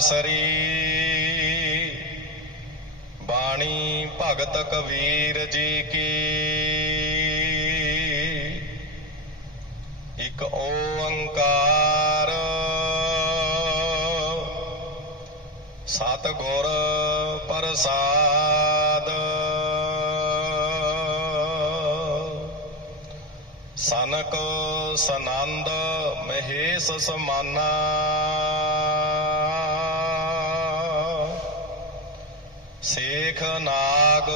ਸਰੀ। ਬਾਣੀ ਭਗਤ ਕਬੀਰ ਜੀ ਕੀ। ਇਕ ਓੰਕਾਰ। ਸਤ ਗੁਰ ਪ੍ਰਸਾਦ। ਸਨਕ ਸਨੰਦ ਮਹੇਸ਼ ਸਮਾਨਾ। ਸੇਖ ਨਾਗ,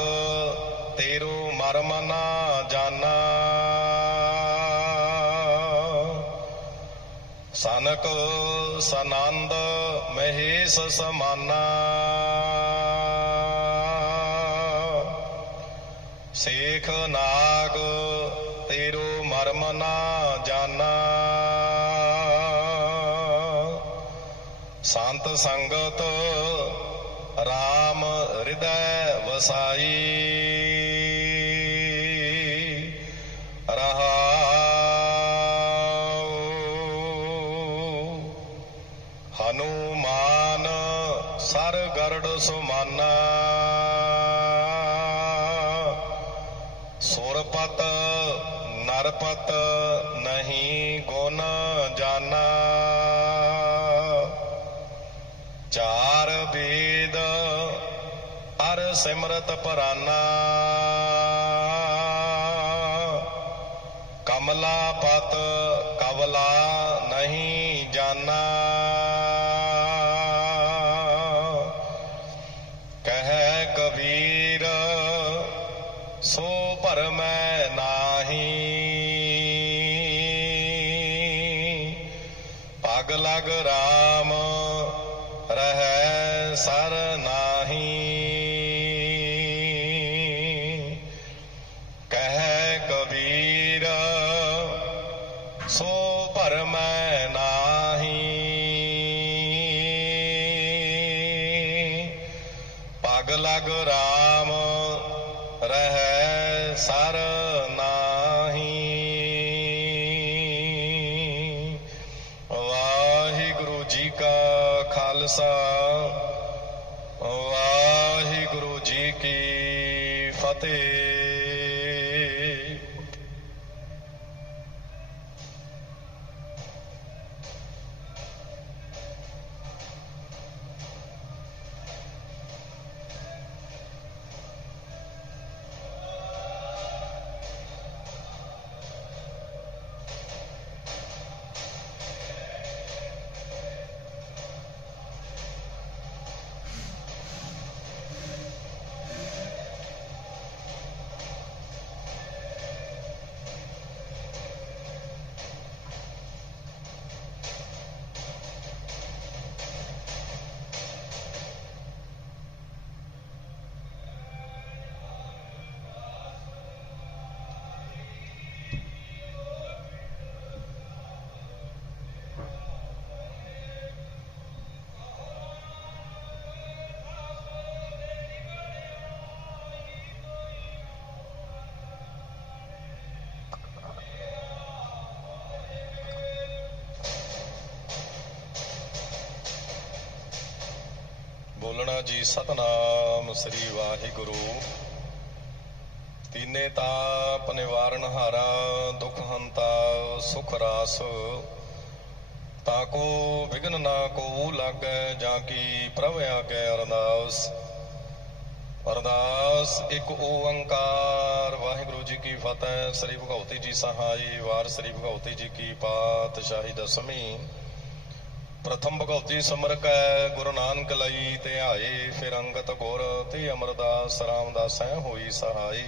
ਤੇਰੂ ਮਰਮ ਨਾ ਜਾਣਾ। ਸਨਕ, ਸਨੰਦ, ਮਹੇਸ਼ ਸਮਾਨਾ। ਸੇਖ ਨਾਗ, ਤੇਰੂ ਮਰਮ ਨਾ ਜਾਣਾ। ਸੰਤ ਸੰਗਤ ਵਸਾਈ। ਰਹਾਉ। ਹਨੂਮਾਨ ਸਰ ਗਰੜ ਸੁਮਾਨਾ। ਸੁਰਪਤ ਨਰਪਤ ਨਹੀਂ ਗੁਣ। ਹਰ ਸਿਮਰਤ ਪਰਾਨਾ ਕਮਲਾ ਪਤ ਕਵਲਾ ਨਹੀਂ ਜਾਣਾ ਸੋ ਭਰਮੈ ਨਾਹੀ। ਪਗ ਲਗ ਰਾਮ ਰਹਿ ਸਰ ਨਾਹੀ। ਵਾਹਿਗੁਰੂ ਜੀ ਕਾ ਖਾਲਸਾ, ਵਾਹਿਗੁਰੂ ਜੀ ਕੀ ਫਤਿਹ। ਬੋਲਣਾ ਜੀ, ਸਤਨਾਮ ਸ੍ਰੀ ਵਾਹਿਗੁਰੂ। ਤੀਨੇ ਤਾਪ ਨਿਵਾਰਨ ਹਾਰਾ, ਦੁਖ ਹੰਤਾ ਸੁਖ ਰਾਸ। ਤਾਕੋ ਵਿਗਨ ਨਾ ਕੋ ਲਾਗੈ, ਜਾਂ ਕੀ ਪ੍ਰਭ ਆਗੇ ਅਰਦਾਸ। ਅਰਦਾਸ, ਇੱਕ ਓੰਕਾਰ। ਵਾਹਿਗੁਰੂ ਜੀ ਕੀ ਫਤਿਹ। ਸ੍ਰੀ ਭਗਵਤੀ ਜੀ ਸਹਾਈ ਵਾਰ, ਸ੍ਰੀ ਭਗਵਤੀ ਜੀ ਕੀ ਪਾਤਸ਼ਾਹੀ ਦਸਮੀ ਪ੍ਰਥਮ ਭਗਉਤੀ ਸਿਮਰ ਕੈ, ਗੁਰੂ ਨਾਨਕ ਲਈ ਤੇ ਆਏ ਫਿਰ ਅੰਗਤ ਗੁਰ ਤੇ ਅਮਰਦਾਸ, ਰਾਮਦਾਸ ਹੋਈ ਸਹਾਈ।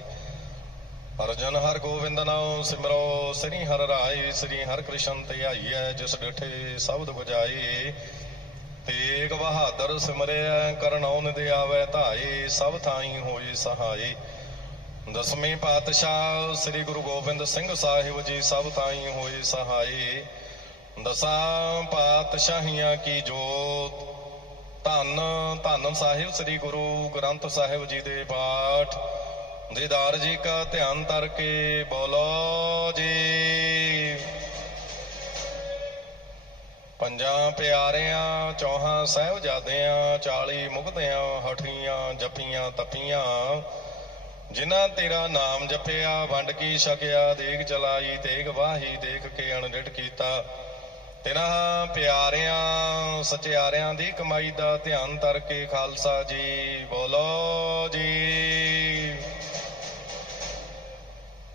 ਅਰਜਨ ਹਰ ਗੋਬਿੰਦ ਨਾਮ ਸਿਮਰੋ, ਸ੍ਰੀ ਹਰ ਰਾਏ, ਸ੍ਰੀ ਹਰ ਕ੍ਰਿਸ਼ਨ ਤੇ ਧਿਆਈਐ ਜਿਸ ਡਿਠੇ ਸ਼ਬਦ ਬੁਝਾਈ। ਤੇਗ ਬਹਾਦਰ ਸਿਮਰਿਆ ਕਰਨਉ ਨਿਦ ਆਵੈ ਧਾਈ ਸਭ ਥਾਈ ਹੋਈ ਸਹਾਈ। ਦਸਵੇਂ ਪਾਤਸ਼ਾਹ ਸ੍ਰੀ ਗੁਰੂ ਗੋਬਿੰਦ ਸਿੰਘ ਸਾਹਿਬ ਜੀ ਸਭ ਥਾਈ ਹੋਈ ਸਹਾਈ। ਦਸਾਂ ਪਾਤਸ਼ਾਹੀਆਂ ਕੀ ਜੋਤ। ਧੰਨ ਧੰਨ ਸਾਹਿਬ ਸ੍ਰੀ ਗੁਰੂ ਗ੍ਰੰਥ ਸਾਹਿਬ ਜੀ ਦੇ ਪਾਠ। ਦੀਦਾਰ ਜੀ ਕਾ ਧਿਆਨ ਧਰ ਕੇ ਬੋਲੋ ਜੀ। ਪੰਜਾਂ ਪਿਆਰਿਆਂ, ਚੌਹਾਂ ਸਹਿਬਜ਼ਾਦਿਆਂ 40 ਮੁਕਤਿਆਂ ਹਠੀਆਂ ਜਪੀਆਂ ਤਪੀਆਂ। ਜਿਨ੍ਹਾਂ ਤੇਰਾ ਨਾਮ ਜਪਿਆ, ਵੰਡ ਕੀ ਛਕਿਆ ਦੇਖ ਚਲਾਈ ਤੇਗ ਵਾਹੀ, ਦੇਖ ਕੇ ਅਣਡਿਠ ਕੀਤਾ। ਤਿਨਾਂ ਪਿਆਰਿਆਂ, ਸਚਿਆਰਿਆਂ ਦੀ ਕਮਾਈ ਦਾ ਧਿਆਨ ਧਰ ਕੇ ਖਾਲਸਾ ਜੀ, ਬੋਲੋ ਜੀ।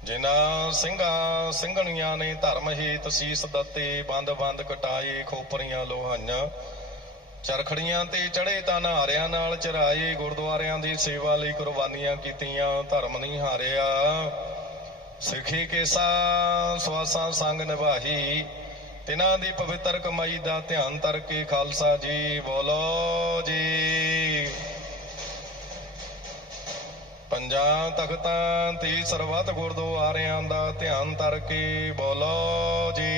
ਜਿਨ੍ਹਾਂ ਸਿੰਘਾਂ ਸਿੰਘਣੀਆਂ ਨੇ ਧਰਮ ਹੀ ਤਸੀਸ ਦਿੱਤੇ, ਬੰਦ ਬੰਦ ਕਟਾਏ ਖੋਪਰੀਆਂ ਲੋਹਾਈਆਂ ਚਰਖੜੀਆਂ ਤੇ ਚੜੇ ਤਾਂ ਹਾਰਿਆਂ ਨਾਲ ਚਰਾਏ ਗੁਰਦੁਆਰਿਆਂ ਦੀ ਸੇਵਾ ਲਈ ਕੁਰਬਾਨੀਆਂ ਕੀਤੀਆਂ, ਧਰਮ ਨਹੀਂ ਹਾਰਿਆ। ਸਿੱਖੀ ਕੇਸਾ, ਸਵਾਸਾਂ ਸੰਗ ਨਿਭਾਹੀ ਤਿਨਾਂ ਦੀ ਪਵਿੱਤਰ ਕਮਾਈ ਦਾ ਧਿਆਨ ਧਰ ਕੇ ਖਾਲਸਾ ਜੀ, ਬੋਲੋ ਜੀ। ਛੰਜਾਂ ਤਖਤਾਂ ਤੇ ਸਰਬੱਤ ਗੁਰਦੁਆਰਿਆਂ ਦਾ ਧਿਆਨ ਧਰ ਕੇ ਬੋਲੋ ਜੀ।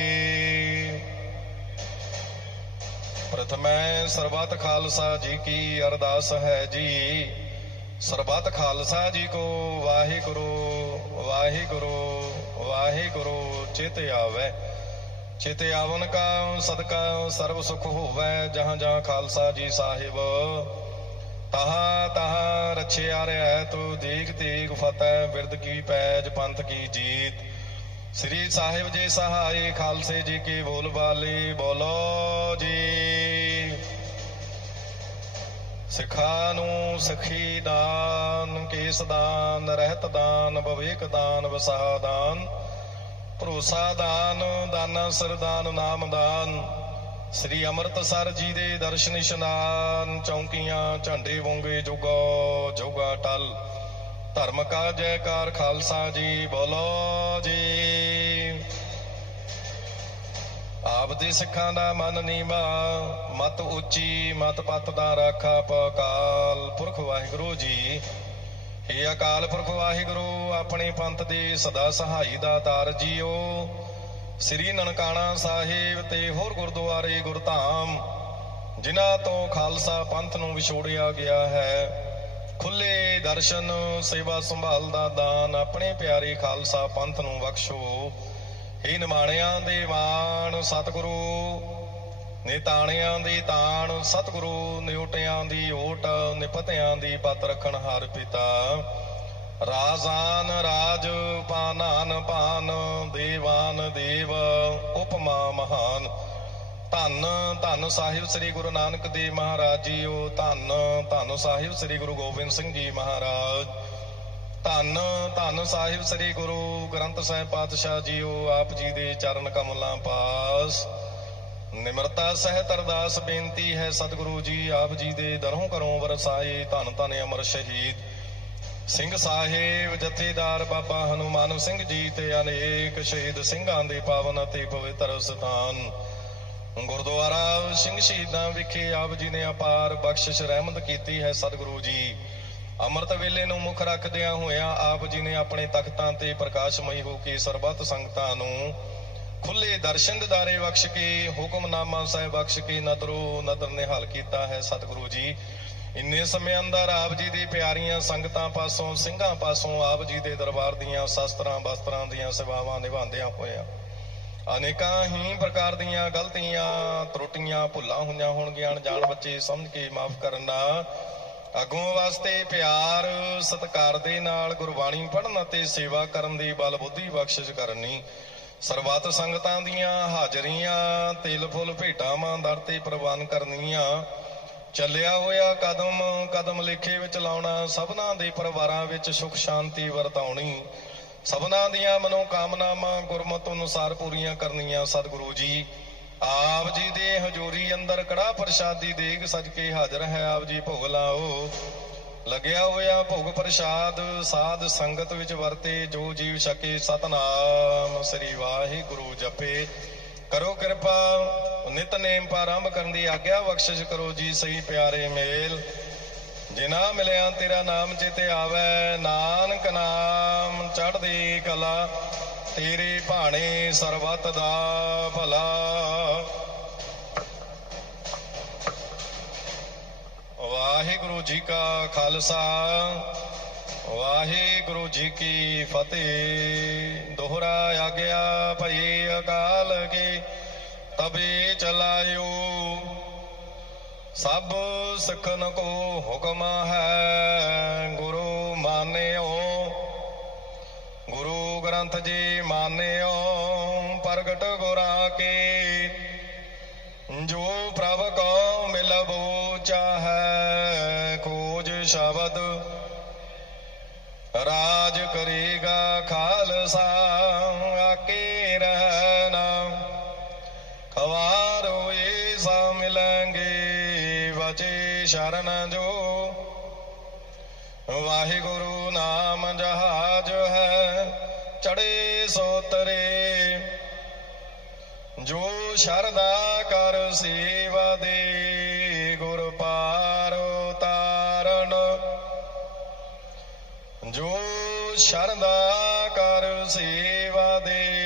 ਪ੍ਰਥਮੈ ਸਰਬੱਤ ਖਾਲਸਾ ਜੀ ਕੀ ਅਰਦਾਸ ਹੈ ਜੀ। ਸਰਬੱਤ ਖਾਲਸਾ ਜੀ ਕੋ ਵਾਹਿਗੁਰੂ ਵਾਹਿਗੁਰੂ ਵਾਹਿਗੁਰੂ, ਚਿਤ ਆਵੇ। ਚਿਤ ਆਵਨ ਕਾ ਸਦਕਾ ਸਰਬ ਸੁਖ ਹੋਵੇ, ਜਹਾਂ ਜਹਾਂ ਖਾਲਸਾ ਜੀ ਸਾਹਿਬ। ਤਹਾ ਤਹਾ ਰਛਿਆ ਰਹਿ ਤੂੰ ਦੇਖ ਤੇਗ ਫਤਿਹ ਬਿਰਦ ਕੀ ਪੈਜ, ਪੰਥ ਕੀ ਜੀਤ। ਸ੍ਰੀ ਸਾਹਿਬ ਜੀ ਸਹਾਈ, ਖਾਲਸੇ ਜੀ ਕੀ ਬੋਲ ਬਾਲੀ, ਬੋਲੋ ਜੀ। ਸਿੱਖਾਂ ਨੂੰ ਸਖੀ ਦਾਨ, ਕੇਸ ਦਾਨ, ਰਹਿਤ ਦਾਨ ਵਿਵੇਕ ਦਾਨ ਵਸਾ ਦਾਨ। ਭਰੋਸਾ ਦਾਨ, ਦਾਨਾ, ਸਰਦਾਨ, ਨਾਮ ਦਾਨ। ਸ੍ਰੀ ਅੰਮ੍ਰਿਤਸਰ ਜੀ ਦੇ ਦਰਸ਼ਨ ਇਸ਼ਨਾਨ, ਚੌਂਕੀਆਂ, ਝੰਡੇ ਵੰਗੇ ਜੋਗਾ, ਜੁਗਾ ਟਲ। ਧਰਮ ਕਾ ਜੈਕਾਰ ਖਾਲਸਾ ਜੀ, ਬੋਲੋ ਜੀ। ਆਪ ਦੇ ਸਿੱਖਾਂ ਦਾ ਮਨ ਨੀਵਾ, ਮਤ ਉੱਚੀ, ਮਤ ਪਤ ਦਾ ਰਾਖਾ ਪਕਾਲ ਪੁਰਖ ਵਾਹਿਗੁਰੂ ਜੀ ਏ ਅਕਾਲ ਪੁਰਖ ਵਾਹਿਗੁਰੂ, ਆਪਣੇ ਪੰਥ ਦੇ ਸਦਾ ਸਹਾਈ ਦਾ ਤਾਰ ਜੀਓ। ਸ੍ਰੀ ਨਨਕਾਣਾ ਸਾਹਿਬ ਤੇ ਹੋਰ ਗੁਰਦੁਆਰੇ ਗੁਰਧਾਮ, ਜਿਨ੍ਹਾਂ ਤੋਂ ਖਾਲਸਾ ਪੰਥ ਨੂੰ ਵਿਛੋੜਿਆ ਗਿਆ ਹੈ। ਖੁੱਲੇ ਦਰਸ਼ਨ, ਸੇਵਾ ਸੰਭਾਲ ਦਾ ਦਾਨ, ਆਪਣੇ ਪਿਆਰੇ ਖਾਲਸਾ ਪੰਥ ਨੂੰ ਬਖਸ਼ੋ। ਇਹ ਨਿਮਾਣਿਆਂ ਦੇ ਮਾਣ, ਸਤਿਗੁਰੂ ਨਿਤਾਣਿਆਂ ਦੀ ਤਾਣ, ਸਤਿਗੁਰੂ ਨਿਉਟਿਆਂ ਦੀ ਓਟ ਨਿਪਤਿਆਂ ਦੀ ਪਤ ਰੱਖਣ ਹਰ ਪਿਤਾ। ਰਾਜ਼ਾਨ ਰਾਜ ਪਾਨਾਨ ਪਾਨ, ਦੇਵਾਨ ਦੇਵ, ਉਪਮਾ ਮਹਾਨ। ਧੰਨ ਧੰਨ ਸਾਹਿਬ ਸ੍ਰੀ ਗੁਰੂ ਨਾਨਕ ਦੇਵ ਮਹਾਰਾਜ ਜੀ ਜੀਓ। ਧੰਨ ਧੰਨ ਸਾਹਿਬ ਸ੍ਰੀ ਗੁਰੂ ਗੋਬਿੰਦ ਸਿੰਘ ਜੀ ਮਹਾਰਾਜ। ਧੰਨ ਧੰਨ ਸਾਹਿਬ ਸ੍ਰੀ ਗੁਰੂ ਗ੍ਰੰਥ ਸਾਹਿਬ ਪਾਤਸ਼ਾਹ ਜੀ ਜੀਓ, ਆਪ ਜੀ ਦੇ ਚਰਨ ਕਮਲਾਂ ਪਾਸ। ਨਿਮਰਤਾ ਸਹਿਤ ਅਰਦਾਸ ਬੇਨਤੀ ਹੈ ਸਤਿਗੁਰੂ ਜੀ, ਆਪ ਜੀ ਦੇ ਦਰੋਂ ਕਰੋਂ ਵਰਸਾਏ ਧੰਨ ਧੰਨ ਅਮਰ ਸ਼ਹੀਦ। ਸਿੰਘ ਸਾਹਿਬ, ਜਥੇਦਾਰ ਬਾਬਾ ਹਨੂਮਾਨ ਸਿੰਘ ਜੀ ਤੇ ਅਨੇਕ ਸ਼ਹੀਦ ਸਿੰਘਾਂ ਦੇ ਪਾਵਨ ਅਤੇ ਪਵਿੱਤਰ ਸਥਾਨ। ਗੁਰਦੁਆਰਾ ਸਿੰਘ ਸ਼ਹੀਦਾਂ ਵਿਖੇ ਆਪ ਜੀ ਨੇ ਅਪਾਰ ਬਖਸ਼ਿਸ਼ ਰਹਿਮਤ ਕੀਤੀ ਹੈ ਸਤਿਗੁਰੂ ਜੀ। ਅੰਮ੍ਰਿਤ ਵੇਲੇ ਨੂੰ ਮੁੱਖ ਰੱਖਦਿਆਂ ਹੋਇਆਂ ਆਪ ਜੀ ਨੇ ਆਪਣੇ ਤਖਤਾਂ ਤੇ ਪ੍ਰਕਾਸ਼ਮਈ ਹੋ ਕੇ ਸਰਬੱਤ ਸੰਗਤਾਂ ਨੂੰ ਖੁੱਲੇ ਦਰਸ਼ਨ ਦਿਦਾਰੇ ਬਖਸ਼ ਕੇ, ਹੁਕਮਨਾਮਾ ਸਾਹਿਬ ਬਖਸ਼ ਕੇ, ਨਦਰੋ ਨਦਰ ਨਿਹਾਲ ਕੀਤਾ ਹੈ ਸਤਿਗੁਰੂ ਜੀ। ਇੰਨੇ ਸਮੇਂ ਅੰਦਰ ਆਪ ਜੀ ਦੀ ਪਿਆਰੀਆਂ ਸੰਗਤਾਂ ਪਾਸੋਂ, ਸਿੰਘਾਂ ਪਾਸੋਂ ਆਪ ਜੀ ਦੇ ਦਰਬਾਰ ਦੀਆਂ ਸ਼ਸਤਰਾਂ ਬਸਤਰਾਂ ਦੀਆਂ ਸੇਵਾਵਾਂ ਨਿਭਾਉਂਦਿਆਂ ਹੋਇਆ ਅਨੇਕਾਂ ਹੀ ਪ੍ਰਕਾਰ ਦੀਆਂ ਗਲਤੀਆਂ, ਤਰੁੱਟੀਆਂ ਭੁੱਲਾਂ ਹੋਈਆਂ ਹੋਣਗੀਆਂ। ਅਣਜਾਣ ਬੱਚੇ ਸਮਝ ਕੇ ਮਾਫ ਕਰਨਾ ਅਗੋਂ ਵਾਸਤੇ ਪਿਆਰ, ਸਤਿਕਾਰ ਦੇ ਨਾਲ ਗੁਰਬਾਣੀ ਪੜ੍ਹਨ ਅਤੇ ਸੇਵਾ ਕਰਨ ਦੀ ਬਲ ਬੁੱਧੀ ਬਖਸ਼ਿਸ਼ ਕਰਨੀ ਸਰਬੱਤ ਸੰਗਤਾਂ ਦੀਆਂ ਹਾਜ਼ਰੀਆਂ, ਤਿਲ ਫੁੱਲ ਭੇਟਾਵਾਂ ਦਰ ਤੇ ਪ੍ਰਵਾਨ ਕਰਨੀਆਂ। ਚੱਲਿਆ ਹੋਇਆ ਕਦਮ ਕਦਮ ਲੇਖੇ ਵਿੱਚ ਲਾਉਣਾ, ਸਭਨਾਂ ਦੇ ਪਰਿਵਾਰਾਂ ਵਿੱਚ ਸੁਖ ਸ਼ਾਂਤੀ ਵਰਤਾਉਣੀ। ਸਭਨਾਂ ਦੀਆਂ ਮਨੋ ਕਾਮਨਾਵਾਂ ਗੁਰਮਤ ਅਨੁਸਾਰ ਪੂਰੀਆਂ ਕਰਨੀਆਂ ਸਤਿਗੁਰੂ ਜੀ। ਆਪ ਜੀ ਦੇ ਹਜ਼ੂਰੀ ਅੰਦਰ ਕੜਾ ਪ੍ਰਸ਼ਾਦੀ ਦੇਗ ਸਜ ਕੇ ਹਾਜ਼ਰ ਹੈ, ਆਪ ਜੀ ਭੋਗ ਲਾਓ। ਲੱਗਿਆ ਹੋਇਆ ਭੋਗ ਪ੍ਰਸ਼ਾਦ, ਸਾਧ ਸੰਗਤ ਵਿੱਚ ਵਰਤੇ, ਜੋ ਜੀਵ ਛਕੇ ਸਤਨਾਮ। ਸ੍ਰੀ ਵਾਹਿਗੁਰੂ ਜਪੇ। ਕਰੋ ਕਿਰਪਾ ਨਿਤਨੇਮ ਪ੍ਰਾਰੰਭ ਕਰਨ ਦੀ ਆਗਿਆ ਬਖਸ਼ਿਸ਼ ਕਰੋ ਜੀ, ਸਹੀ ਪਿਆਰੇ ਮੇਲ। ਜਿਨਾ ਮਿਲਿਆ ਤੇਰਾ ਨਾਮ ਜਿਤੇ ਆਵੇ, ਨਾਨਕ ਨਾਮ ਚੜ੍ਹਦੀ ਕਲਾ, ਤੇਰੇ ਭਾਣੇ ਸਰਬਤ ਦਾ ਭਲਾ। ਵਾਹਿਗੁਰੂ ਜੀ ਕਾ ਖਾਲਸਾ, ਵਾਹਿਗੁਰੂ ਜੀ ਕੀ ਫਤਿਹ। ਦੋਹਰਾ ਆ ਗਿਆ ਭਈ ਅਕਾਲ ਕੀ, ਤਬੇ ਚਲਾਇਓ। ਸਭ ਸਿੱਖਨ ਕੋ ਹੁਕਮ ਹੈ, ਗੁਰੂ ਮਾਨਿਓ। ਗੁਰੂ ਗ੍ਰੰਥ ਜੀ ਮਾਨਿਓ, ਪ੍ਰਗਟ ਗੁਰਾਂ ਕੀ। ਜੋ ਪ੍ਰਭ ਕੋ ਮਿਲਬੋ ਚਾਹੈ ਖੋਜ ਸ਼ਬਦ ਰਾਜ ਕਰੇਗਾ ਖਾਲਸਾ ਆਕੇ ਰਹਿਣਾ ਖਵਾਰੋ ਏਸਾ ਮਿਲਾਂਗੇ ਵਚੇ ਸ਼ਰਨ ਜੋ ਵਾਹਿਗੁਰੂ ਨਾਮ ਜਹਾਜ ਹੈ ਚੜੇ ਸੋ ਤਰੇ ਜੋ ਸ਼ਰਦਾ ਕਰ ਸੇਵਾ ਦੇ ਜੋ ਸ਼ਰਦਾ ਕਰ ਸੇਵਾ ਦੇ